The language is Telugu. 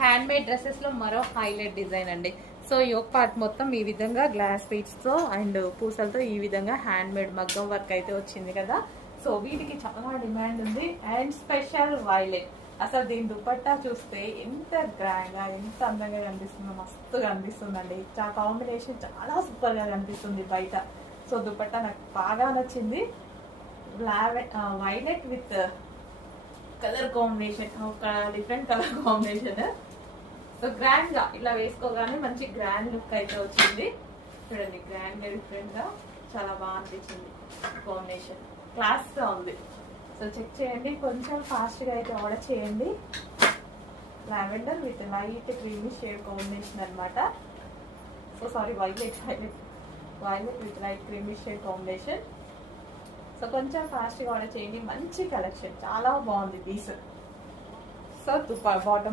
హ్యాండ్ మేడ్ డ్రెస్సెస్ లో మరో హైలైట్ డిజైన్ అండి. సో యోక్ పార్ట్ మొత్తం ఈ విధంగా గ్లాస్ బీడ్స్ తో అండ్ పూసలతో ఈ విధంగా హ్యాండ్ మేడ్ మగ్గం వర్క్ అయితే వచ్చింది కదా. సో వీటికి చాలా డిమాండ్ ఉంది. అండ్ స్పెషల్ వైలెట్, అసలు దీని దుపట్టా చూస్తే ఎంత గ్రాండ్ గా ఎంత అందంగా కనిపిస్తుందో, మస్తుగా కనిపిస్తుందండి. కాంబినేషన్ చాలా సూపర్ గా కనిపిస్తుంది బయట. సో దుపట్టా నాకు బాగా నచ్చింది. వైలెట్ విత్ కలర్ కాంబినేషన్, ఒక different colour combination. So grand గా ఇలా వేసుకోగానే మంచి గ్రాండ్ లుక్ అయితే వచ్చింది. చూడండి, గ్రాండ్ గా డిఫరెంట్ గా చాలా బాగా అనిపించింది. కాంబినేషన్ క్లాస్ గా ఉంది. సో చెక్ చేయండి, కొంచెం ఫాస్ట్ గా అయితే ఆర్డర్ చేయండి. Lavender with light creamy shade combination అనమాట. So sorry, violet with light creamy shade combination. So కొంచెం ఫాస్ట్ గా ఆర్డర్ చేయండి. మంచి కలెక్షన్, చాలా బాగుంది పీస్. So bottom